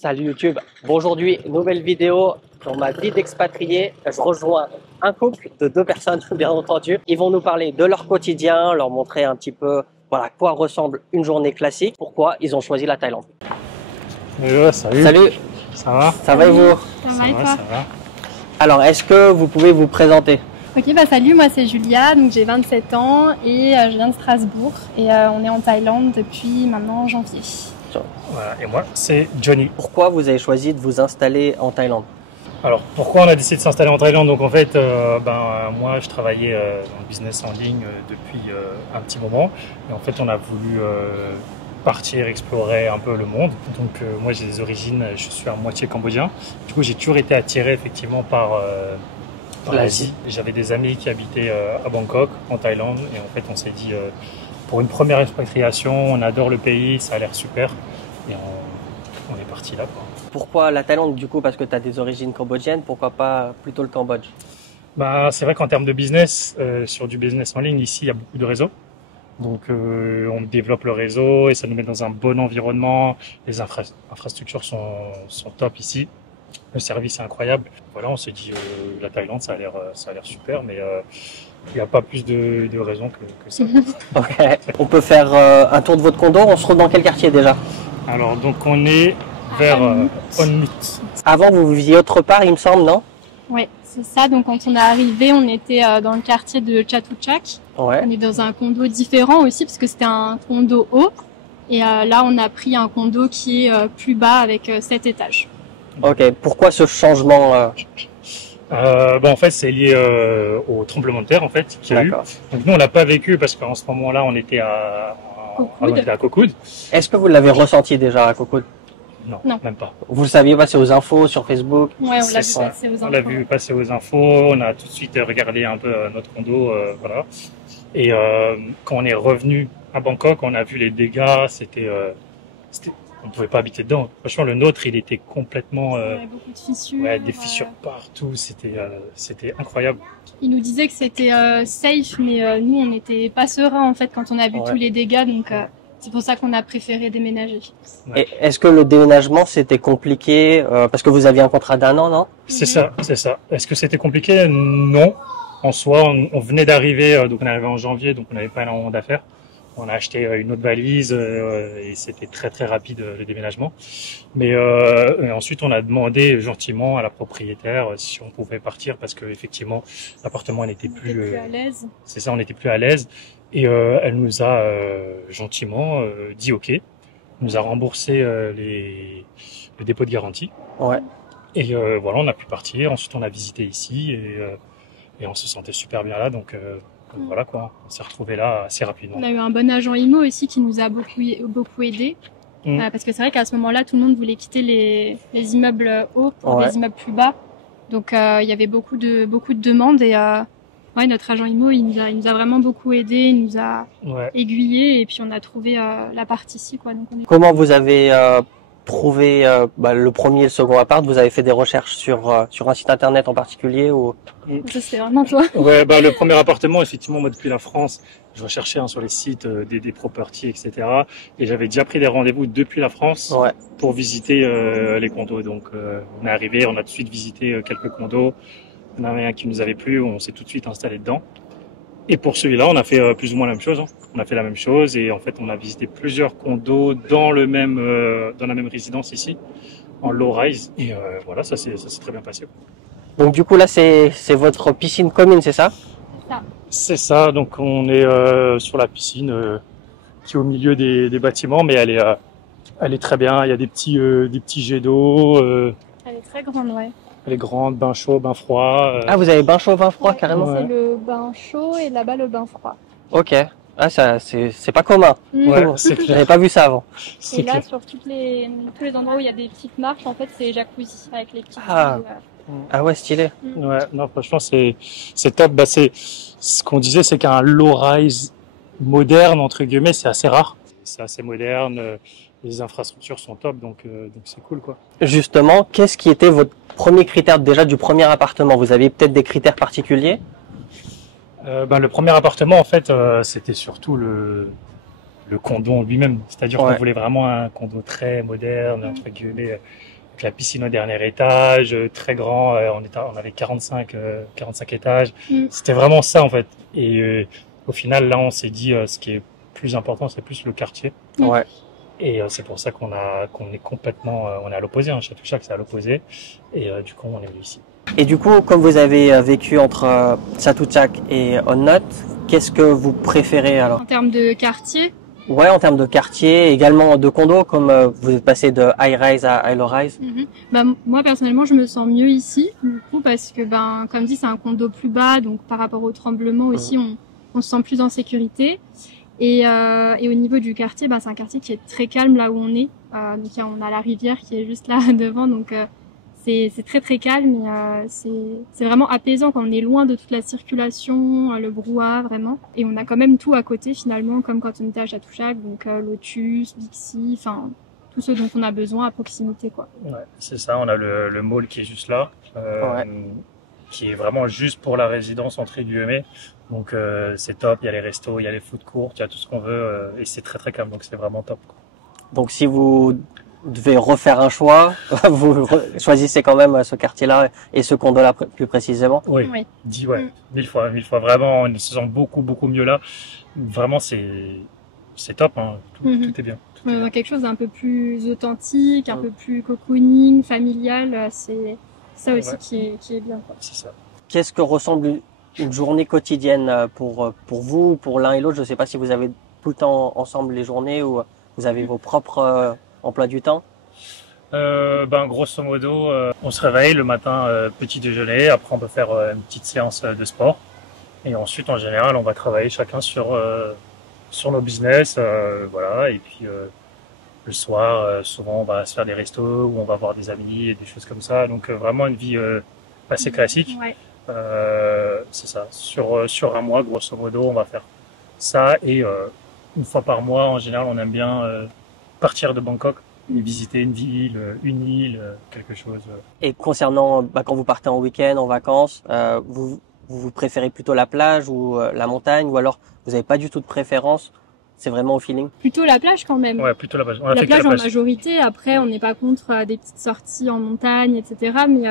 Salut YouTube. Bon, aujourd'hui, nouvelle vidéo dans ma vie d'expatrié. Je rejoins un couple de deux personnes, bien entendu. Ils vont nous parler de leur quotidien, leur montrer un petit peu voilà, à quoi ressemble une journée classique, pourquoi ils ont choisi la Thaïlande. Salut. Salut. Ça va? Ça va et vous? Ça va et toi? Ça va. Alors, est-ce que vous pouvez vous présenter? Ok, salut, moi c'est Julia, donc j'ai 27 ans et je viens de Strasbourg et on est en Thaïlande depuis maintenant janvier. Voilà. Et moi, c'est Johnny. Pourquoi vous avez choisi de vous installer en Thaïlande? Alors, pourquoi on a décidé de s'installer en Thaïlande? Donc, en fait, moi, je travaillais dans le business en ligne depuis un petit moment. Et en fait, on a voulu partir explorer un peu le monde. Donc, moi, j'ai des origines, je suis à moitié cambodgien. Du coup, j'ai toujours été attiré effectivement par l'Asie. J'avais des amis qui habitaient à Bangkok, en Thaïlande. Et en fait, on s'est dit, pour une première expatriation, on adore le pays, ça a l'air super. Et on est parti là, quoi. Pourquoi la Thaïlande du coup? Parce que tu as des origines cambodgiennes, pourquoi pas plutôt le Cambodge? C'est vrai qu'en termes de business, sur du business en ligne, ici, il y a beaucoup de réseaux. Donc, on développe le réseau et ça nous met dans un bon environnement. Les infrastructures sont top ici. Le service est incroyable. Voilà, on s'est dit, la Thaïlande, ça a l'air super, mais il n'y a pas plus de raisons que ça. Ok. On peut faire un tour de votre condo. On se trouve dans quel quartier déjà? Alors, donc, on est vers Onmut. Avant, vous viviez autre part, il me semble, non? Ouais, c'est ça. Donc quand on est arrivé, on était dans le quartier de Chatuchak. Ouais. On est dans un condo différent aussi parce que c'était un condo haut. Et là, on a pris un condo qui est plus bas avec 7 étages. Ok. Pourquoi ce changement En fait, c'est lié au tremblement de terre en fait qu'il y a eu. D'accord. Donc nous, on l'a pas vécu parce qu'en ce moment-là, on était à Kokoud. Est-ce que vous l'avez ressenti déjà à Kokoud? Non, même pas. Vous le saviez passer aux infos sur Facebook? Ouais, on l'a vu C'est ça. passer aux infos. On l'a vu passer aux infos. On a tout de suite regardé un peu notre condo, voilà. Et quand on est revenu à Bangkok, on a vu les dégâts. On pouvait pas habiter dedans. Franchement, le nôtre, il était complètement, beaucoup de fissures. ouais, des fissures partout. C'était incroyable. Il nous disait que c'était safe, mais nous, on n'était pas sereins en fait quand on a vu tous les dégâts. Donc c'est pour ça qu'on a préféré déménager. Et est-ce que le déménagement c'était compliqué parce que vous aviez un contrat d'1 an, non? C'est ça. Est-ce que c'était compliqué? Non. En soi, on venait d'arriver, donc on est arrivé en janvier, donc on n'avait pas énormément d'affaires. On a acheté une autre valise et c'était très très rapide le déménagement. Mais et ensuite, on a demandé gentiment à la propriétaire si on pouvait partir parce que effectivement, l'appartement n'était plus à l'aise. C'est ça, on n'était plus à l'aise. Et elle nous a gentiment dit OK. Elle nous a remboursé le dépôt de garantie. Ouais. Et voilà, on a pu partir. Ensuite, on a visité ici et on se sentait super bien là. Donc voilà quoi, on s'est retrouvés là assez rapidement. On a eu un bon agent IMO aussi qui nous a beaucoup aidé. Parce que c'est vrai qu'à ce moment-là, tout le monde voulait quitter les immeubles hauts pour les immeubles plus bas. Donc il y avait beaucoup de demandes et notre agent IMO, il nous a vraiment beaucoup aidé, il nous a aiguillé et puis on a trouvé l'appart ici quoi. Donc Comment vous avez trouvé le premier et le second appart? Vous avez fait des recherches sur un site internet en particulier ou? Ça c'est vraiment toi. Ouais, le premier appartement, effectivement, moi depuis la France, je recherchais sur les sites des properties, etc. Et j'avais déjà pris des rendez-vous depuis la France pour visiter les condos. Donc on est arrivé, on a tout de suite visité quelques condos. Il y en avait un qui nous avait plu, on s'est tout de suite installé dedans. Et pour celui-là, on a fait plus ou moins la même chose. On a fait la même chose et en fait, on a visité plusieurs condos dans la même résidence ici, en low-rise. Et voilà, ça s'est très bien passé. Donc du coup là, c'est votre piscine commune, c'est ça? C'est ça. Donc on est sur la piscine qui est au milieu des bâtiments, mais elle est très bien. Il y a des petits jets d'eau. Elle est très grande, ouais. Elle est grande, bain chaud, bain froid. Ah, vous avez bain chaud, bain froid carrément? C'est le bain chaud et là-bas le bain froid. Ok. Ah, ça, c'est pas commun. Ouais, c'est clair. J'avais pas vu ça avant. Et là, sur tous les endroits où il y a des petites marches, en fait, c'est jacuzzi avec les petites Ah ouais, stylé. Ouais, non, franchement, c'est top. C'est ce qu'on disait, c'est qu'un low-rise moderne, entre guillemets, c'est assez rare. C'est assez moderne. Les infrastructures sont top, donc c'est cool, quoi. Justement, qu'est-ce qui était votre premier critère déjà du premier appartement? Vous aviez peut-être des critères particuliers? Le premier appartement, en fait, c'était surtout le le condo lui-même. C'est-à-dire Ouais. qu'on voulait vraiment un condo très moderne, entre guillemets, avec la piscine au dernier étage, très grand. On avait 45 étages. C'était vraiment ça en fait. Et au final, là, on s'est dit, ce qui est plus important, c'est plus le quartier. Ouais. Et c'est pour ça qu'on est complètement, on est à l'opposé, hein, Châteauchac c'est à l'opposé, et du coup on est venu ici. Et du coup, comme vous avez vécu entre Châteauchac et Honnot, qu'est-ce que vous préférez alors? En termes de quartier, Ouais, en termes de quartier, également de condos, comme vous êtes passé de high-rise à low-rise. bah, moi personnellement je me sens mieux ici, du coup, parce que ben comme dit c'est un condo plus bas, donc par rapport au tremblement aussi on se sent plus en sécurité. Et au niveau du quartier, ben c'est un quartier qui est très calme là où on est. Donc on a la rivière qui est juste là devant, donc c'est très très calme. Et, c'est vraiment apaisant quand on est loin de toute la circulation, le brouhaha vraiment. Et on a quand même tout à côté finalement, comme quand on était à Châteauchac, donc Lotus, Bixi, enfin tout ce dont on a besoin à proximité quoi. Ouais, c'est ça. On a le mall qui est juste là, qui est vraiment juste pour la résidence entre guillemets. Donc c'est top, il y a les restos, il y a les food courts, il y a tout ce qu'on veut et c'est très très calme, donc c'est vraiment top. Donc si vous devez refaire un choix, vous choisissez quand même ce quartier-là et ce condo-là plus précisément. Oui, Oui. Mille fois, vraiment, on se sent beaucoup mieux là. Vraiment c'est top, hein. Tout est bien. Tout est bien. Quelque chose d'un peu plus authentique, un peu plus cocooning, familial, c'est ça aussi qui est bien quoi. C'est ça. Qu'est-ce que ressemble une journée quotidienne pour vous, pour l'un et l'autre? Je ne sais pas si vous avez tout le temps ensemble les journées ou vous avez vos propres emplois du temps. Ben grosso modo, on se réveille le matin, petit déjeuner. Après, on peut faire une petite séance de sport. Et ensuite, en général, on va travailler chacun sur nos business, voilà. Et puis le soir, souvent, on va se faire des restos ou on va voir des amis et des choses comme ça. Donc vraiment une vie assez classique. Ouais. C'est ça. Sur un mois, grosso modo, on va faire ça. Et une fois par mois, en général, on aime bien partir de Bangkok et visiter une ville, une île, quelque chose. Et concernant quand vous partez en week-end, en vacances, vous préférez plutôt la plage ou la montagne, ou alors vous n'avez pas du tout de préférence? C'est vraiment au feeling? Plutôt la plage quand même. Ouais, plutôt la plage. On a La fait plage que la en plage. majorité. Après, on n'est pas contre des petites sorties en montagne, etc. Mais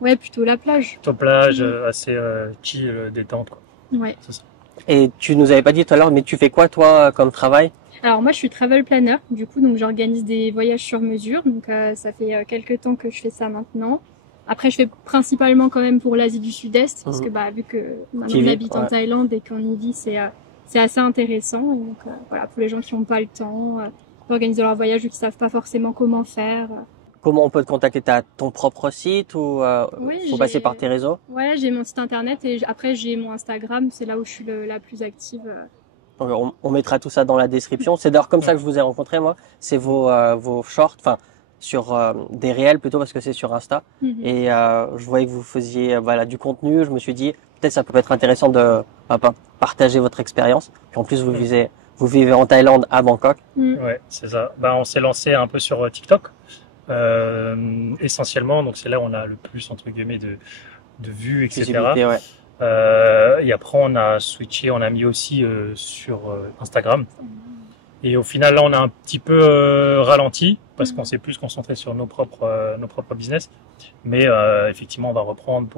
ouais, plutôt la plage. Plutôt plage, assez chill, détente, quoi. Ouais. C'est ça. Et tu nous avais pas dit tout à l'heure, mais tu fais quoi toi comme travail? Alors moi, je suis travel planner, du coup, donc j'organise des voyages sur mesure. Donc ça fait quelques temps que je fais ça maintenant. Après, je fais principalement quand même pour l'Asie du Sud-Est, parce que vu que maintenant on habite en Thaïlande et qu'on y vit, c'est assez intéressant. Et donc voilà, pour les gens qui n'ont pas le temps d'organiser leur voyage ou qui savent pas forcément comment faire. Comment on peut te contacter? T'as ton propre site ou faut passer par tes réseaux? Ouais, j'ai mon site internet et après j'ai mon Instagram, c'est là où je suis la plus active. On mettra tout ça dans la description. C'est d'ailleurs comme ça que je vous ai rencontré moi. C'est vos shorts, enfin sur des réels plutôt parce que c'est sur Insta. Et je voyais que vous faisiez du contenu. Je me suis dit peut-être ça peut être intéressant de partager votre expérience. Puis en plus vous vivez en Thaïlande à Bangkok. Ouais, c'est ça. On s'est lancé un peu sur TikTok. Essentiellement, donc c'est là où on a le plus entre guillemets de vues, etc. Ouais. Et après on a switché, on a mis aussi sur Instagram. Et au final là on a un petit peu ralenti parce qu'on s'est plus concentré sur nos propres business. Mais effectivement on va reprendre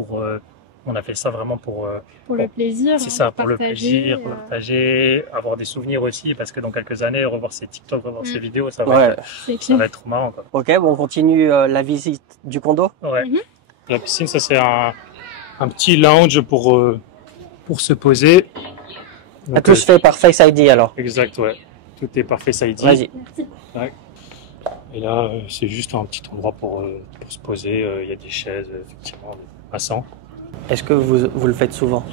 on a fait ça vraiment pour le plaisir. C'est ça, pour partager, le plaisir, pour le partager, avoir des souvenirs aussi, parce que dans quelques années, revoir ces TikTok, revoir ces vidéos, ça va être trop marrant, quoi. Ok, bon, on continue la visite du condo. Ouais. La piscine, ça c'est un petit lounge pour se poser. Donc, tout se fait par Face ID alors. Exact, ouais. Tout est par Face ID. Vas-y. Ouais. Et là, c'est juste un petit endroit pour se poser. Il y a des chaises, effectivement, passant. Est-ce que vous le faites souvent?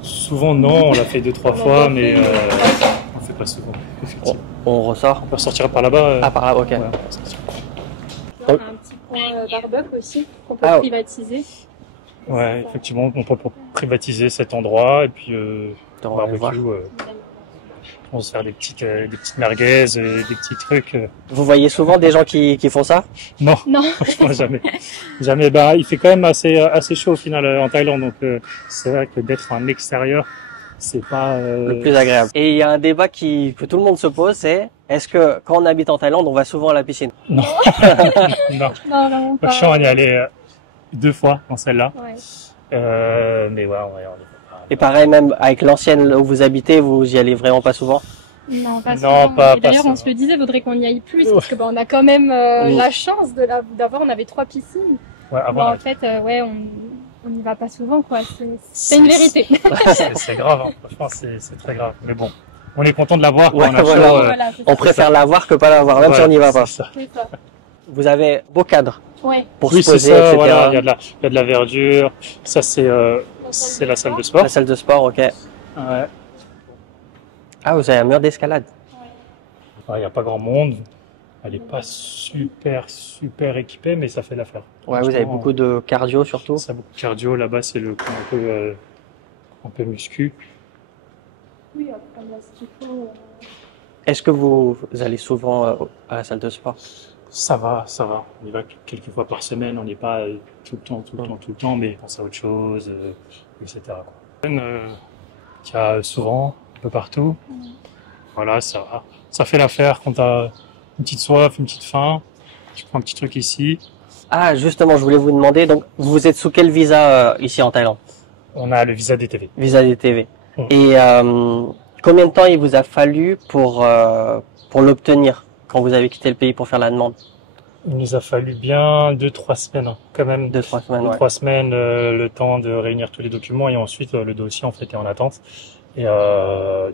Souvent non, on l'a fait 2-3 fois, mais on ne fait pas souvent. On ressort? On peut ressortir par là-bas. Ah, par là, ok. Ouais, on a un petit point barbecue aussi qu'on peut privatiser. Ouais, effectivement, on peut privatiser cet endroit et puis barbecue. On va se faire des petites merguez, des petits trucs. Vous voyez souvent des gens qui font ça? Non, franchement jamais. Jamais. Il fait quand même assez chaud au final en Thaïlande, donc c'est vrai que d'être en extérieur, c'est pas le plus agréable. Et il y a un débat que tout le monde se pose, c'est est-ce que quand on habite en Thaïlande, on va souvent à la piscine? non. Non. Non, vraiment pas. Franchement, on y est allé 2 fois dans celle-là. Ouais. Mais ouais, on y est pas. Et pareil, même avec l'ancienne où vous habitez, vous y allez vraiment pas souvent? Non, pas Non, souvent. pas Et d'ailleurs, souvent. on se le disait, faudrait qu'on y aille plus, parce que on a quand même la chance d'avoir, on avait 3 piscines. Ouais, avant, En fait, ouais, on n'y va pas souvent, quoi. C'est une vérité. c'est grave, hein. Franchement, c'est très grave. Mais bon, on est content de l'avoir. Ouais, On a voilà. chaud, Voilà, c'est On ça. préfère l'avoir que pas l'avoir, même si on n'y va pas. c'est ça. C'est ça. Vous avez beau cadre Ouais. pour Oui, se c'est poser, ça. etc. Voilà, il y a de la verdure. Ça, c'est la salle de sport. La salle de sport, ok. Ouais. Ah, vous avez un mur d'escalade. Il n'y a pas grand monde. Elle n'est pas super équipée, mais ça fait l'affaire. Ouais, vous avez Franchement, beaucoup de cardio surtout. Ça a beaucoup de cardio. Là-bas, c'est le coup un peu muscu. Oui, comme là, ce qu'il faut. Est-ce que vous allez souvent à la salle de sport? Ça va. On y va quelques fois par semaine. On n'est pas tout le temps, mais on pense à autre chose, etc. quoi. Qu'il y a souvent, un peu partout. Voilà, ça va. Ça fait l'affaire quand t'as une petite soif, une petite faim. Tu prends un petit truc ici. Ah, justement, je voulais vous demander, donc vous êtes sous quel visa ici en Thaïlande? On a le visa DTV. Visa DTV. Ouais. Et combien de temps il vous a fallu pour l'obtenir quand vous avez quitté le pays pour faire la demande? Il nous a fallu bien 2-3 semaines, hein, quand même. 2-3 semaines, ouais. 3 semaines, le temps de réunir tous les documents et ensuite le dossier en fait est en attente. Et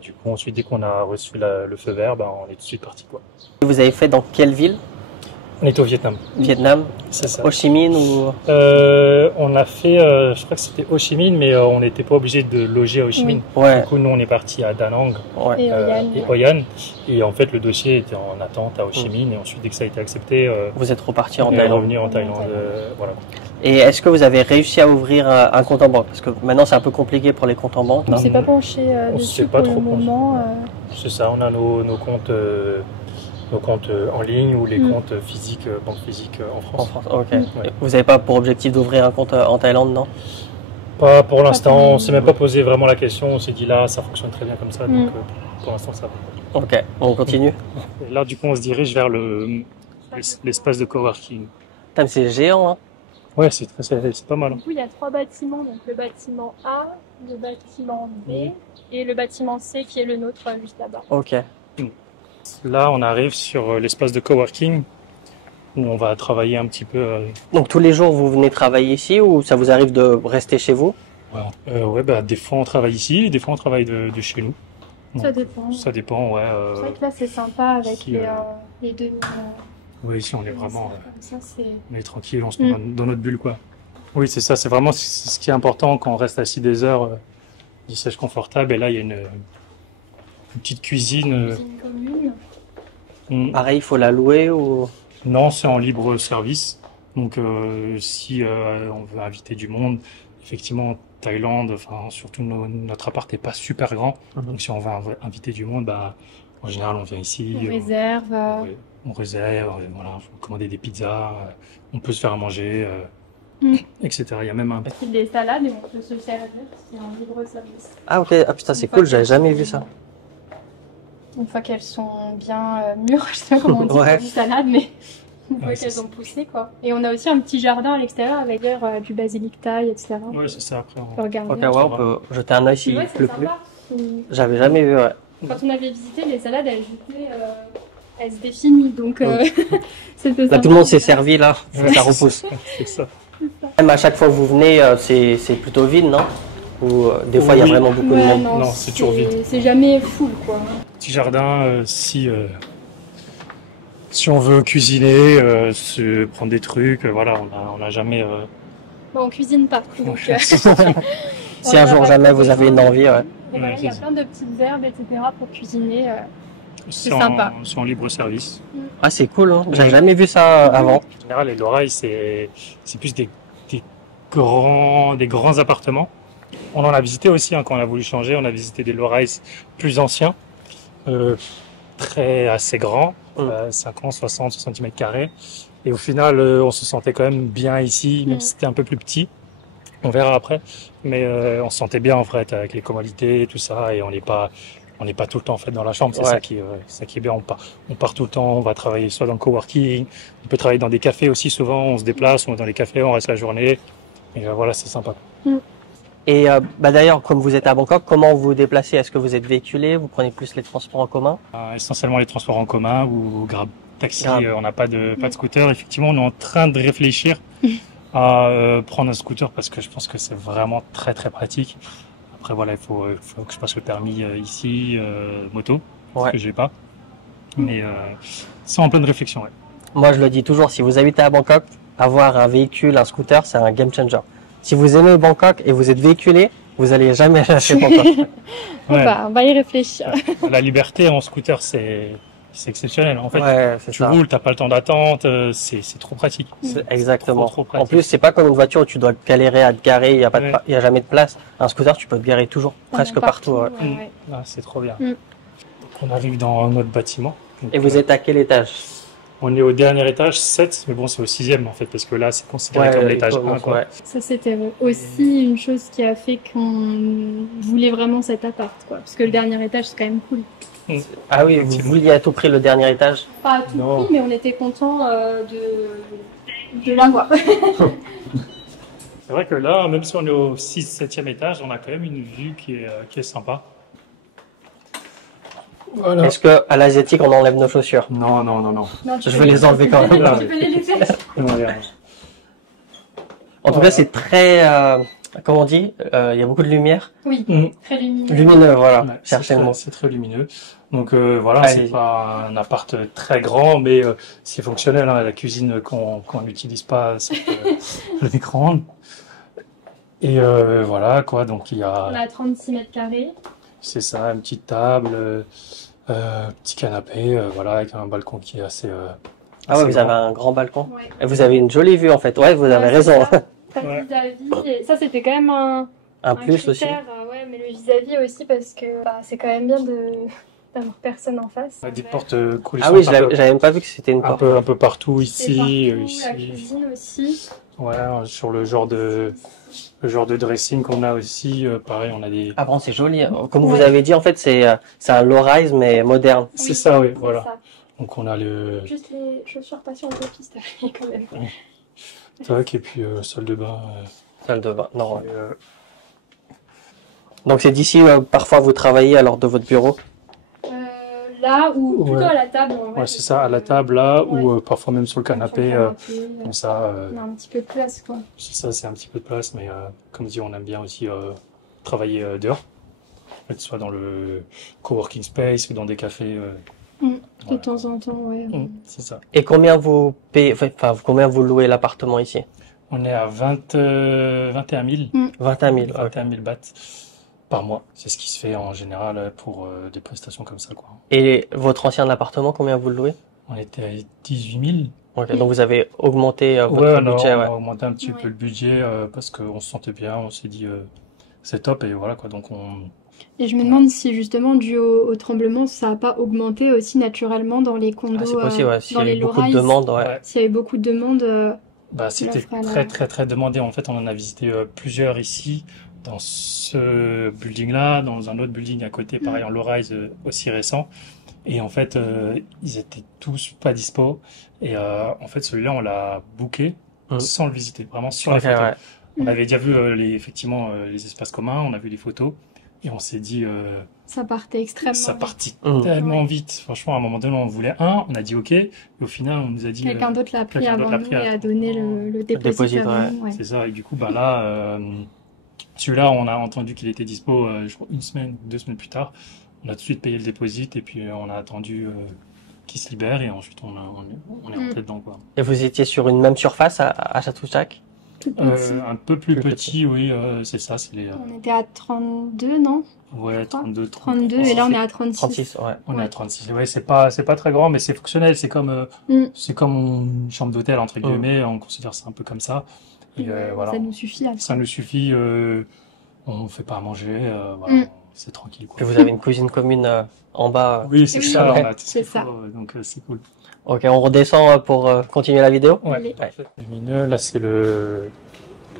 du coup ensuite dès qu'on a reçu le feu vert, on est tout de suite parti quoi. Vous avez fait dans quelle ville? On est au Vietnam, Vietnam? c'est ça. Ho Chi Minh ou? On a fait, je crois que c'était Ho Chi Minh, mais on n'était pas obligé de loger à Ho Chi Minh. Ouais, Du coup nous on est parti à Da Nang ouais. Et Yann. et Hoi An. Et en fait le dossier était en attente à Ho Chi Minh et ensuite dès que ça a été accepté, Vous êtes reparti en on est Thaïlande. revenu en Thaïlande. Voilà. Et est-ce que vous avez réussi à ouvrir un compte en banque? Parce que maintenant c'est un peu compliqué pour les comptes en banque. On Non? s'est pas penché On dessus s'est pas pour trop le penché. moment. C'est ça, on a nos comptes en ligne ou les comptes physiques, banque physique en En France. France, ok. Ouais. Vous n'avez pas pour objectif d'ouvrir un compte en Thaïlande, non? Pas pour l'instant, pour on s'est même pas posé vraiment la question, on s'est dit là, ça fonctionne très bien comme ça, donc pour l'instant ça va. Ok, on continue. Et là, du coup, on se dirige vers l'espace de coworking. Putain, c'est géant, hein. Ouais, c'est pas mal. Du coup, il y a 3 bâtiments, donc le bâtiment A, le bâtiment B et le bâtiment C qui est le nôtre juste là-bas. Ok. Là, on arrive sur l'espace de coworking où on va travailler un petit peu. Donc tous les jours vous venez travailler ici ou ça vous arrive de rester chez vous? Ouais, des fois on travaille ici, des fois on travaille de chez nous. Ça dépend. Ça dépend, ouais. C'est vrai que là, c'est sympa avec si, les demi. Oui, ici on est vraiment. Comme ça, c'est. On est tranquille, on se met dans notre bulle, quoi. Oui, c'est ça, c'est vraiment ce qui est important quand on reste assis des heures, du siège confortable. Et là, il y a une petite cuisine. Cuisine commune. Pareil, il faut la louer ou? Non, c'est en libre service. Donc, si on veut inviter du monde, effectivement, en Thaïlande, enfin, surtout notre appart n'est pas super grand. Donc, si on veut inviter du monde, en général, on vient ici. On réserve. Ouais, on réserve, voilà, faut commander des pizzas, on peut se faire à manger, etc. Il y a même un... Il y a des salades et on peut se servir, c'est en libre service. Ah ok, ah putain c'est cool, j'avais jamais vu ça. Une fois qu'elles sont bien mûres, je sais pas comment on dit Ouais. des salades, mais une fois Ouais, qu'elles c'est ont poussé quoi. Et on a aussi un petit jardin à l'extérieur avec du basilic thaï, etc. Ouais, c'est ça, après. On peut regarder. Ok, ouais, on peut jeter un œil s'il Ouais, pleut c'est plus. sympa. J'avais jamais vu, ouais. Quand on avait visité, les salades, elles se définissent, donc c'était Là, sympa. tout le monde s'est servi là, ça repousse. C'est ça. Même à chaque fois que vous venez, c'est plutôt vide, non? Ou des fois il y a Oui. vraiment beaucoup de Ouais, monde? Non, c'est toujours vide. C'est jamais full quoi. Petit jardin, si on veut cuisiner, se prendre des trucs, voilà, on n'a jamais... Bon, on cuisine pas, donc Si un jour jamais vous avez une envie, ouais. et voilà, il y a c'est plein de petites herbes, etc. pour cuisiner. c'est sympa. C'est en libre service. Ah c'est cool, hein. J'avais jamais vu ça avant. En général, les Lorailles, c'est plus des grands appartements. On en a visité aussi, hein, quand on a voulu changer, on a visité des low-rise plus anciens, assez grands, 50, 60 cm². Et au final, on se sentait quand même bien ici, même si c'était un peu plus petit. On verra après, mais on se sentait bien en fait avec les commodités et tout ça, et on n'est pas tout le temps en fait dans la chambre. C'est Ouais. ça qui est bien. On part tout le temps. On va travailler soit dans le coworking, on peut travailler dans des cafés aussi. Souvent, on se déplace, on va dans les cafés, on reste la journée, et voilà, c'est sympa. Et d'ailleurs, comme vous êtes à Bangkok, comment vous vous déplacez? Est-ce que vous êtes véhiculé? Vous prenez plus les transports en commun? Essentiellement les transports en commun ou Grab. Taxi, Grab. on n'a pas de scooter. Effectivement, on est en train de réfléchir à prendre un scooter parce que je pense que c'est vraiment très très pratique. Après voilà, il faut que je passe le permis ici, moto, parce que j'ai pas. Mais c'est en pleine réflexion. Ouais. Moi, je le dis toujours, si vous habitez à Bangkok, avoir un véhicule, un scooter, c'est un game changer. Si vous aimez Bangkok et vous êtes véhiculé, vous allez jamais lâcher Bangkok. Ouais. On va y réfléchir. La liberté en scooter, c'est exceptionnel. En fait, Ouais, c'est tu ça. roules, t'as pas le temps d'attente, c'est trop pratique. Exactement. Trop pratique. En plus, c'est pas comme une voiture où tu dois galérer à te garer, il y a pas Ouais. il y a jamais de place. Un scooter, tu peux te garer toujours, presque partout. Ouais. Ouais. Ah, c'est trop bien. Mm. Donc, on arrive dans notre bâtiment. Donc, Et vous êtes à quel étage? On est au dernier étage, 7, mais bon, c'est au 6e en fait, parce que là, c'est considéré comme l'étage 1. Quoi. ouais. Ça, c'était aussi une chose qui a fait qu'on voulait vraiment cet appart, quoi. Parce que le dernier étage, c'est quand même cool. Ah oui, vous vouliez à tout prix le dernier étage? Pas à tout Non. prix, mais on était content de l'avoir. C'est vrai que là, même si on est au 7e étage, on a quand même une vue qui est sympa. Voilà. Est-ce que à l'asiatique, on enlève nos chaussures? Non. Non, Je vais les enlever quand même. Tu peux les laisser. Non, regarde. En tout cas, c'est très, comment on dit, il y a beaucoup de lumière. Oui, Mm. très lumineux. Lumineux, voilà. Ouais, Cherchez le mot. c'est très lumineux. Donc voilà, Allez. c'est pas un appart très grand, mais c'est fonctionnel. Hein. La cuisine qu'on n'utilise pas, c'est le micro-ondes. Et voilà quoi. Donc il y On a, a 36 mètres carrés. c'est ça, une petite table, petit canapé, voilà, avec un balcon qui est assez. Ah ouais, assez vous avez grand. un grand balcon. Ouais. Et vous avez une jolie vue en fait. Ouais, vous avez raison. Pas de vis-à-vis. Et ça, c'était quand même Un plus aussi. critère, ouais, mais le vis-à-vis aussi parce que c'est quand même bien d'avoir personne en face. Des Ouais. portes Ah coulissantes oui, j'avais même pas vu que c'était une un porte. peu partout C'est ici, partout, ici. la cuisine aussi. Ouais, sur le genre de dressing qu'on a aussi, pareil, on a des. Ah bon, c'est joli. Comme Ouais. vous avez dit, en fait, c'est un low-rise mais moderne. C'est ça, oui, c'est voilà. ça. Donc on a le Juste les chaussures pas sur le piste quand même. tac et puis salle de bain. Salle de bain. Non. Ouais. Et, Donc c'est d'ici, parfois vous travaillez alors de votre bureau. Là ou plutôt Ouais. à la table. En vrai, ouais, c'est ça, à la table là, Ouais. ou parfois même sur le canapé, comme ça. on a un petit peu de place quoi. C'est ça, c'est un petit peu de place, mais comme dit, on aime bien aussi travailler dehors, que ce soit dans le coworking space ou dans des cafés. De Voilà. temps en temps, ouais. C'est ça. Et combien vous payez, enfin, combien vous louez l'appartement ici? On est à 21 000, 21 000. 21 000 bahts par mois. C'est ce qui se fait en général pour des prestations comme ça, quoi. Et votre ancien appartement, combien vous le louez? On était à 18 000. Ok, donc vous avez augmenté votre Ouais, budget. on Ouais. a augmenté un petit Ouais. peu le budget parce qu'on se sentait bien, on s'est dit c'est top et voilà quoi. Donc Et je me demande si justement dû au tremblement, ça n'a pas augmenté aussi naturellement dans les condos, Ah, c'est possible, ouais. S'il dans y a les eu beaucoup de low-rise. demandes, ouais. ouais. S'il y avait beaucoup de demandes, Bah, c'était l'offre, elle a- très demandé. En fait, on en a visité plusieurs ici, dans ce building-là, dans un autre building à côté, pareil en low-rise aussi récent. Et en fait, ils étaient tous pas dispo. Et en fait, celui-là, on l'a booké sans le visiter, vraiment sur les Ok, photos. ouais. On avait déjà vu effectivement les espaces communs, on a vu les photos. Et on s'est dit, ça partait extrêmement ça vite. partit Mm. tellement vite. Franchement, à un moment donné, on voulait un, on a dit OK. Et au final, on nous a dit, Quelqu'un d'autre l'a pris quelqu'un avant d'autre l'a nous pris et a avant. donné le dépôt déposit, avant nous, ouais. c'est ça. Et du coup, bah là, celui-là, on a entendu qu'il était dispo, je crois, 1 semaine, 2 semaines plus tard. On a tout de suite payé le dépôt et puis on a attendu qu'il se libère et ensuite on est rentré dedans, quoi. Et vous étiez sur une même surface à Châteaujac? Tout petit. Un peu plus Plus petit, oui, c'est ça, c'est les, On était à 32, non? ouais, 32, 32 et là on est à 36. 36, ouais. On est Ouais. à 36. Ouais, c'est pas très grand, mais c'est fonctionnel. C'est comme une chambre d'hôtel, entre guillemets. On considère ça un peu comme ça. Et voilà. Ça nous suffit. Ça nous suffit. On fait pas à manger. Voilà. C'est tranquille, quoi. Et vous avez une cuisine commune en bas. Oui, c'est Oui. ça. Ouais. On a tout ce C'est qu'il ça. faut, donc c'est cool. Ok, on redescend pour continuer la vidéo. Ouais. Allez. Parfait. Lumineux, là, c'est le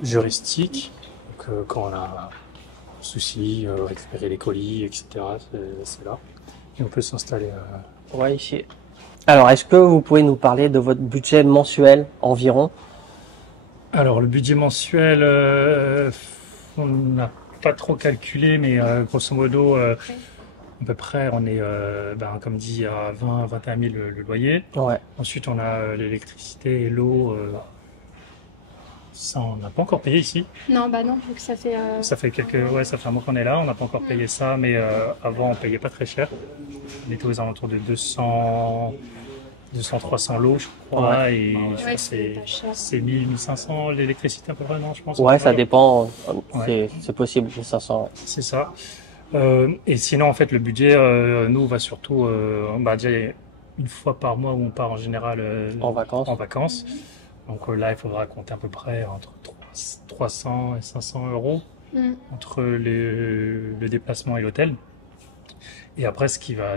juristique. quand on a un souci, récupérer les colis, etc., c'est là. Et on peut s'installer. Ouais, ici. Alors, est-ce que vous pouvez nous parler de votre budget mensuel environ? Alors, le budget mensuel, on n'a pas trop calculé, mais grosso modo, à peu près, on est, comme dit, à 21 000 le loyer. Ouais. Ensuite, on a l'électricité et l'eau. Ça, on n'a pas encore payé ici. Non, bah non, vu que ça fait. Ça fait ça fait un mois qu'on est là. On n'a pas encore payé ça, mais avant, on payait pas très cher. On était aux alentours de 200-300 l'eau, je crois, Ouais. et Ouais, c'est pas cher. c'est 1000-1500 l'électricité à peu près, non, je pense. Ouais, ça dépend. Ouais. C'est possible, 500. C'est ça. Et sinon, en fait, le budget, nous, va surtout, déjà, une fois par mois où on part en général En vacances. en vacances. Donc là, il faudra compter à peu près entre 300 et 500 euros entre le déplacement et l'hôtel. Et après, ce qui va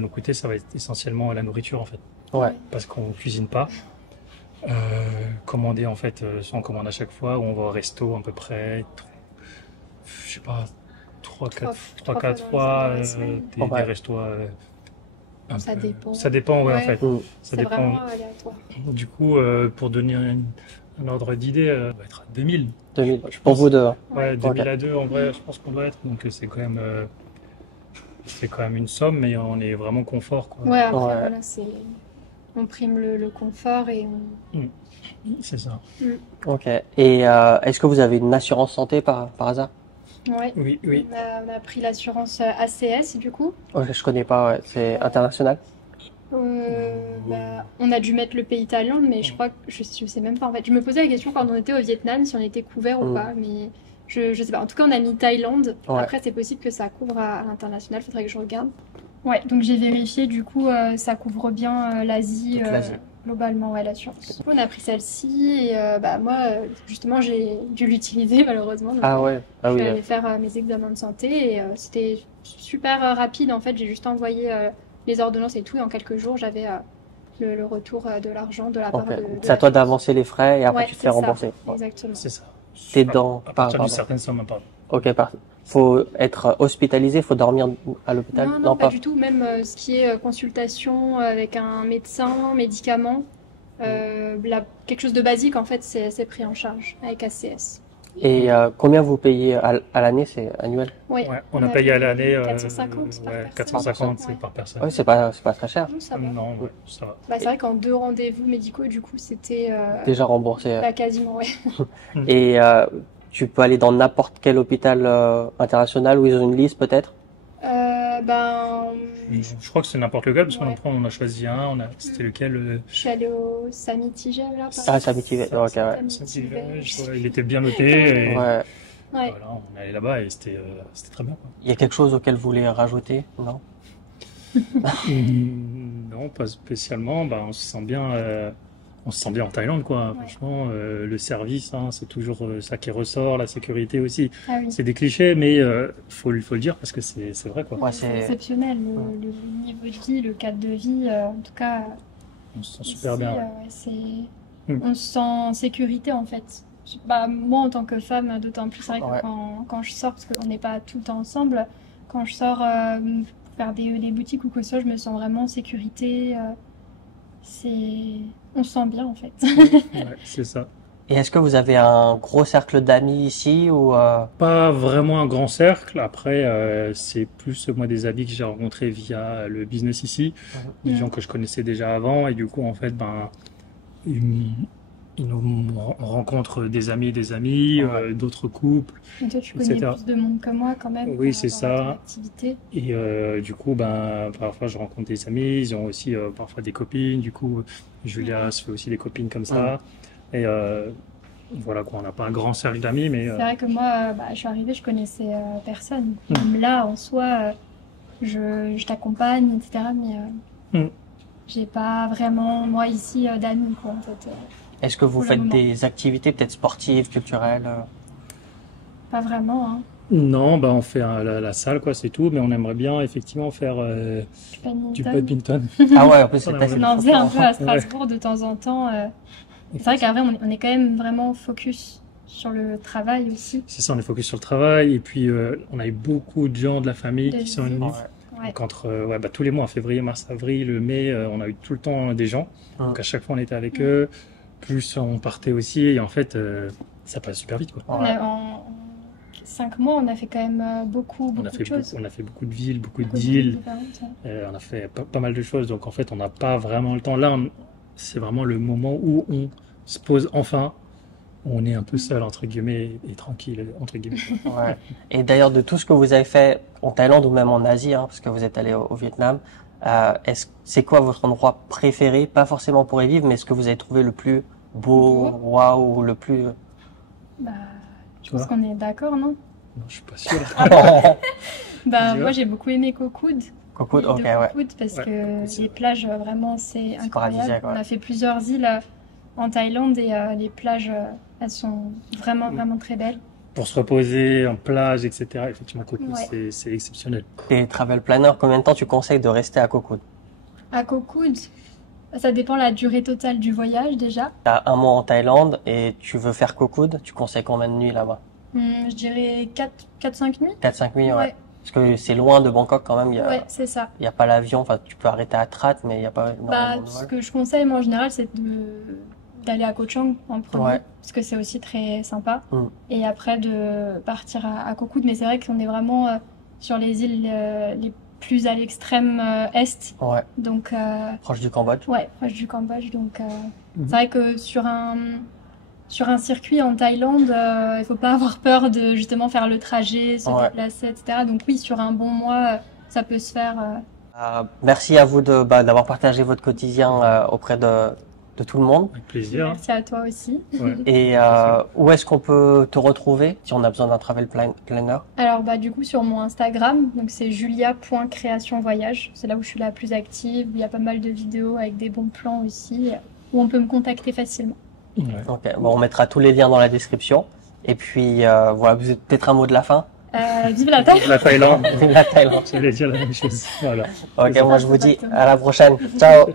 nous coûter, ça va être essentiellement la nourriture, en fait. Ouais. Parce qu'on cuisine pas. Commander, en fait, soit on commande à chaque fois, ou on va au resto à peu près, je sais pas, 3-4 fois, des restos. Ça dépend. Ça dépend, ouais, en fait. Ça C'est dépend. vraiment aléatoire. Du coup, pour donner un ordre d'idée, on va être à 2000. 2000. Pour vous deux. Ouais, 2000 Ok. à 2, en vrai, je pense qu'on doit être. Donc, c'est quand même une somme, mais on est vraiment confort, quoi. Ouais, après, Ouais. voilà, on prime le confort et on. C'est ça. Ok. Et est-ce que vous avez une assurance santé par hasard? Ouais. Oui, oui. On a pris l'assurance ACS du coup. Ouais, je connais pas, ouais. C'est international? On a dû mettre le pays Thaïlande, mais je crois que je sais même pas en fait. Je me posais la question quand on était au Vietnam si on était couvert ou pas, mais je sais pas. En tout cas, on a mis Thaïlande. Ouais. Après, c'est possible que ça couvre à l'international. Faudrait que je regarde. Ouais, donc j'ai vérifié. Du coup, ça couvre bien l'Asie. Toute l'Asie. Globalement, ouais, l'assurance. On a pris celle-ci et moi, justement, j'ai dû l'utiliser malheureusement. Donc, Ah ouais. Ah je oui. suis allée faire mes examens de santé et c'était super rapide. En fait, j'ai juste envoyé les ordonnances et tout. Et en quelques jours, j'avais le retour de l'argent de la part Ok. de C'est à toi d'avancer les frais et après Ouais, tu te c'est fais ça. rembourser. Ouais. Exactement. C'est ça. T'es dans. À partir Pardon. d'une certaine somme, pardon. Ok, faut être hospitalisé, faut dormir à l'hôpital? Non, pas du tout. Même ce qui est consultation avec un médecin, médicaments, quelque chose de basique, en fait, c'est pris en charge avec ACS. Et combien vous payez à l'année? C'est annuel? Oui, Ouais, on a payé à l'année 450 par personne. 450, c'est Ouais. par personne. Ouais, c'est pas très cher. Non, ça va. Non, ouais, ça va. Bah, c'est vrai qu'en 2 rendez-vous médicaux, du coup, c'était Déjà remboursé. quasiment, ouais. Et tu peux aller dans n'importe quel hôpital international où ils ont une liste peut-être? Je crois que c'est n'importe lequel, parce Ouais. qu'on en a choisi un. C'était lequel Je suis allée au Sami Tigel, là. par Ah, exemple. ça m'étivait. Ok, ouais. Il était bien noté. Et Ouais. Ouais. voilà, on est allé là-bas et c'était très bien, quoi. Il y a quelque chose auquel vous voulez rajouter? Non? Non, pas spécialement. On se sent bien. On se sent bien en Thaïlande, quoi. Ouais. Franchement, le service, c'est toujours ça qui ressort, la sécurité aussi. Ah oui. C'est des clichés, mais faut le dire parce que c'est vrai, quoi. Ouais, C'est c'est. exceptionnel, le niveau de vie, le cadre de vie, en tout cas. On se sent super ici, bien. On se sent en sécurité en fait. Moi en tant que femme, d'autant plus, c'est vrai que Ouais. quand je sors, parce qu'on n'est pas tout le temps ensemble, quand je sors pour faire des boutiques ou quoi que ce soit, je me sens vraiment en sécurité. On se sent bien en fait. Ouais, c'est ça. Et est-ce que vous avez un gros cercle d'amis ici ou Pas vraiment un grand cercle. Après, c'est plus moi des amis que j'ai rencontrés via le business ici, des gens que je connaissais déjà avant, et du coup, en fait, on rencontre des amis, d'autres couples, Et toi, tu connais etc. plus de monde que moi quand même. Oui, par c'est rapport à ça. ton activité. Et du coup, parfois, je rencontre des amis, ils ont aussi parfois des copines. Du coup, Julia se fait aussi des copines comme ça. Et voilà, quoi, on n'a pas un grand cercle d'amis, mais C'est vrai que moi, je suis arrivée, je connaissais personne. Même là, en soi, je t'accompagne, etc. Mais j'ai pas vraiment, moi, ici, d'amis, quoi, en fait. est-ce que vous Pour le faites moment. des activités peut-être sportives, culturelles? Pas vraiment, hein. non, on fait la salle, quoi, c'est tout. Mais on aimerait bien effectivement faire du badminton. Ah ouais, en plus c'est On On en faisait un peu à Strasbourg de temps en temps. C'est vrai qu'après, on est quand même vraiment focus sur le travail aussi. C'est ça, on est focus sur le travail. Et puis, on a eu beaucoup de gens de la famille qui sont venus. Ouais. Donc, entre tous les mois, en février, mars, avril, mai, on a eu tout le temps des gens. Donc, à chaque fois, on était avec eux. Plus on partait aussi. Et en fait, ça passe super vite, quoi. En 5 mois, on a fait quand même beaucoup de choses. On a fait beaucoup de villes, beaucoup de deals. On a fait pas mal de choses. Donc, en fait, on n'a pas vraiment le temps. Là, c'est vraiment le moment où on se pose enfin. On est un peu seul, entre guillemets, et tranquille, entre guillemets. Ouais. Et d'ailleurs, de tout ce que vous avez fait en Thaïlande ou même en Asie, hein, parce que vous êtes allé au Vietnam, c'est quoi votre endroit préféré? Pas forcément pour y vivre, mais ce que vous avez trouvé le plus beau, waouh, le plus... Je pense qu'on est d'accord, non? Non, je suis pas sûr. Moi, j'ai beaucoup aimé Koh Kood. Koh Kood, ok, ouais. Parce que les plages, vraiment, c'est incroyable. Ouais. On a fait plusieurs îles en Thaïlande et les plages, elles sont vraiment, vraiment très belles. Pour se reposer en plage, etc. Effectivement, Koh Kood, c'est exceptionnel. Et travel planner, combien de temps tu conseilles de rester à Koh Kood? À Koh Kood, ça dépend la durée totale du voyage déjà. Tu as un mois en Thaïlande et tu veux faire Koh Kood, tu conseilles combien de nuits là-bas? Je dirais 4-5 nuits. 4-5 nuits, ouais. Parce que c'est loin de Bangkok quand même. Ouais, c'est ça. Il n'y a pas l'avion, enfin tu peux arrêter à Trat, mais il n'y a pas énormément de Ce que je conseille moi en général, c'est d'aller à Koh Chang en premier, parce que c'est aussi très sympa. Et après de partir à Koh Kood, mais c'est vrai qu'on est vraiment sur les îles les plus à l'extrême est. Ouais. Donc proche du Cambodge. Ouais, proche du Cambodge. Donc c'est vrai que sur un circuit en Thaïlande, il faut pas avoir peur de justement faire le trajet, se déplacer, etc. Donc oui, sur un bon mois, ça peut se faire. Merci à vous d'avoir partagé votre quotidien auprès de tout le monde. Avec plaisir. Merci à toi aussi. Ouais. Et où est-ce qu'on peut te retrouver si on a besoin d'un travel planner? Alors du coup sur mon Instagram, donc c'est julia.creationvoyage. C'est là où je suis la plus active. Il y a pas mal de vidéos avec des bons plans aussi, où on peut me contacter facilement. Ouais. Ok, bon, on mettra tous les liens dans la description. Et puis voilà, vous avez peut-être un mot de la fin? Vive la Thaïlande. La Thaïlande. La Thaïlande. Je voulais dire la même chose. Voilà. Ok, moi je vous dis à la prochaine. Ciao.